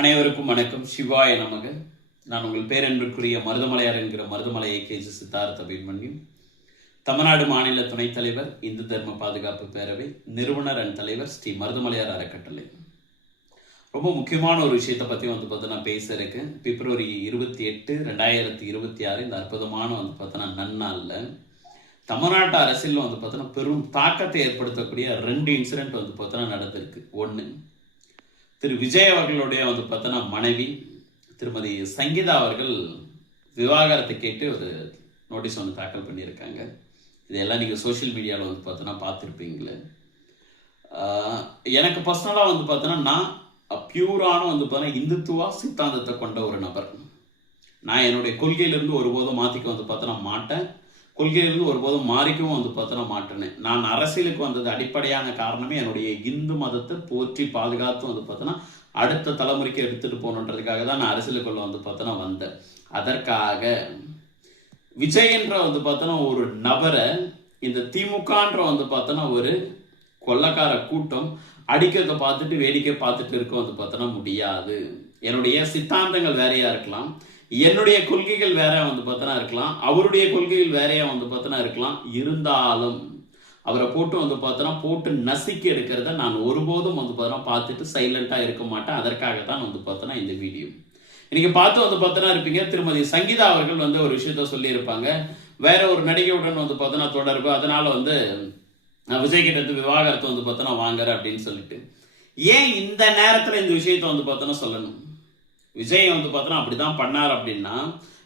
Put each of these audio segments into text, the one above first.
அனைவருக்கும் வணக்கம். சிவாய நமக. நான் உங்கள் பேரன்பிற்குரிய மருதமலையார் என்கிற மருதமலை ஏகேஜி சித்தார்த்த அபிமன்யும், தமிழ்நாடு மாநில துணைத் தலைவர், இந்து தர்ம பாதுகாப்பு பேரவை நிறுவனர் அண்ட் தலைவர், ஸ்ரீ மருதமலையார் அறக்கட்டளை. ரொம்ப முக்கியமான ஒரு விஷயத்தை பற்றி பார்த்தீங்கன்னா பேச இருக்கேன். பிப்ரவரி 28, 2026 இந்த அற்புதமான பார்த்தோன்னா நன்னாளில் தமிழ்நாட்டு அரசியலில் பார்த்தோன்னா பெரும் தாக்கத்தை ஏற்படுத்தக்கூடிய 2 இன்சிடென்ட் பார்த்தோன்னா நடந்திருக்கு. ஒன்று, திரு விஜய் அவர்களுடைய பார்த்தோன்னா மனைவி திருமதி சங்கீதா அவர்கள் விவாகரத்தை கேட்டு ஒரு நோட்டீஸ் தாக்கல் பண்ணியிருக்காங்க. இதெல்லாம் நீங்கள் சோஷியல் மீடியாவில் பார்த்தோன்னா பார்த்துருப்பீங்களே. எனக்கு பர்சனலாக பார்த்தோன்னா நான் பியூரான பார்த்தோன்னா இந்துத்துவா சித்தாந்தத்தை கொண்ட ஒரு நபர். நான் என்னுடைய கொள்கையிலிருந்து ஒருபோதும் மாற்றிக்க பார்த்தோன்னா மாட்டேன். கொள்கையிலிருந்து ஒருபோதும் மாறிக்கவும் பார்த்தோன்னா மாட்டேன்னு. நான் அரசியலுக்கு வந்தது அடிப்படையான காரணமே என்னுடைய இந்து மதத்தை போற்றி பாதுகாத்து பார்த்தோன்னா அடுத்த தலைமுறைக்கு எடுத்துட்டு போகணுன்றதுக்காக தான் நான் அரசியலுக்குள்ள பார்த்தோன்னா வந்தேன். அதற்காக விஜய் என்ற பார்த்தோன்னா ஒரு நபரை இந்த திமுகன்ற பார்த்தோன்னா ஒரு கொள்ளக்கார கூட்டம் அடிக்கிறத பார்த்துட்டு வேடிக்கை பார்த்துட்டு இருக்க பார்த்தோன்னா முடியாது. என்னுடைய சித்தாந்தங்கள் வேறையா இருக்கலாம், என்னுடைய கொள்கைகள் வேற பார்த்தோன்னா இருக்கலாம், அவருடைய கொள்கைகள் வேறையா பார்த்தோன்னா இருக்கலாம். இருந்தாலும் அவரை போட்டு பார்த்தோன்னா போட்டு நசுக்கி எடுக்கிறத நான் ஒருபோதும் பார்த்தோன்னா பார்த்துட்டு சைலண்டா இருக்க மாட்டேன். அதற்காகத்தான் பார்த்தோன்னா இந்த வீடியோ இன்னைக்கு பார்த்து பார்த்தோன்னா இருப்பீங்க. திருமதி சங்கீதா அவர்கள் ஒரு விஷயத்த சொல்லி இருப்பாங்க. வேற ஒரு நடிகையுடன் பார்த்தோன்னா தொடர்பு, அதனால விஜய் கிட்ட விவாகரத்து பார்த்தோன்னா வாங்குற அப்படின்னு சொல்லிட்டு ஏன் இந்த நேரத்துல இந்த விஷயத்த பார்த்தோன்னா சொல்லணும்? விஜய் பார்த்தோன்னா அப்படிதான் பண்ணார் அப்படின்னா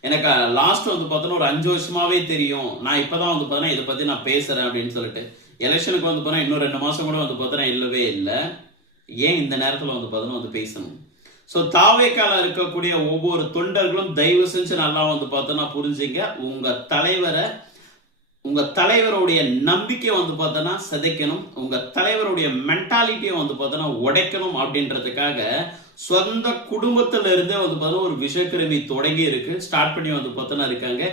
எனக்கு லாஸ்ட் பார்த்தோன்னா ஒரு 5 வருஷமாவே தெரியும். நான் இப்பதான் பார்த்தோன்னா இதை பத்தி நான் பேசுறேன் அப்படின்னு சொல்லிட்டு எலெக்ஷனுக்கு போனா இன்னும் 2 மாசம் கூட பார்த்தோன்னா இல்லவே இல்லை. ஏன் இந்த நேரத்துல பார்த்தோன்னா பேசணும்? ஸோ தாவேக்கால இருக்கக்கூடிய ஒவ்வொரு தொண்டர்களும் தயவு செஞ்சு நல்லா பார்த்தோன்னா புரிஞ்சுங்க. உங்க தலைவருடைய நம்பிக்கை பார்த்தோன்னா சிதைக்கணும், உங்க தலைவருடைய மென்டாலிட்டியை பார்த்தோன்னா உடைக்கணும் அப்படின்றதுக்காக சொந்த குடும்பத்துல இருந்தே பார்த்தோன்னா ஒரு விஷக்கிருமி தொடங்கி இருக்கு, ஸ்டார்ட் பண்ணி பார்த்தோன்னா இருக்காங்க.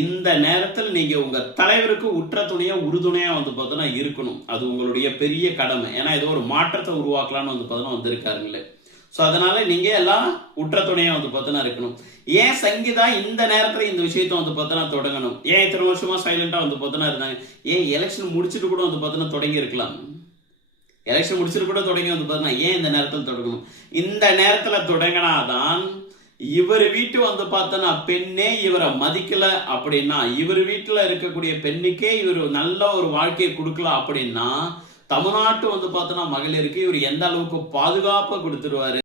இந்த நேரத்தில் நீங்க உங்க தலைவருக்கு உற்ற துணையா உறுதுணையா பார்த்தோன்னா இருக்கணும். அது உங்களுடைய பெரிய கடமை. ஏன்னா ஏதோ ஒரு மாற்றத்தை உருவாக்கலாம்னு பார்த்தோன்னா வந்திருக்காருங்களே. ஸோ அதனால நீங்க எல்லாம் உற்ற துணையா பார்த்தோன்னா இருக்கணும். ஏன் சங்கீதா இந்த நேரத்துல இந்த விஷயத்த பார்த்தோன்னா தொடங்கணும்? ஏன் இத்தனை வருஷமா சைலண்டா பார்த்தோன்னா இருந்தாங்க? ஏன் எலெக்ஷன் முடிச்சுட்டு கூட பார்த்தோன்னா தொடங்கி இருக்கலாம். எலெக்ஷன் முடிச்சுட்டு கூட தொடங்கி பார்த்தோன்னா ஏன் இந்த நேரத்தில் தொடங்கணும்? இந்த நேரத்துல தொடங்கினாதான் இவர் வீட்டு பார்த்தோன்னா பெண்ணே இவரை மதிக்கல அப்படின்னா, இவர் வீட்டுல இருக்கக்கூடிய பெண்ணுக்கே இவர் நல்ல ஒரு வாழ்க்கையை கொடுக்கலாம் அப்படின்னா, தமிழ்நாட்டு பார்த்தோன்னா மகளிருக்கு இவர் எந்த அளவுக்கு பாதுகாப்பை கொடுத்துருவாரு.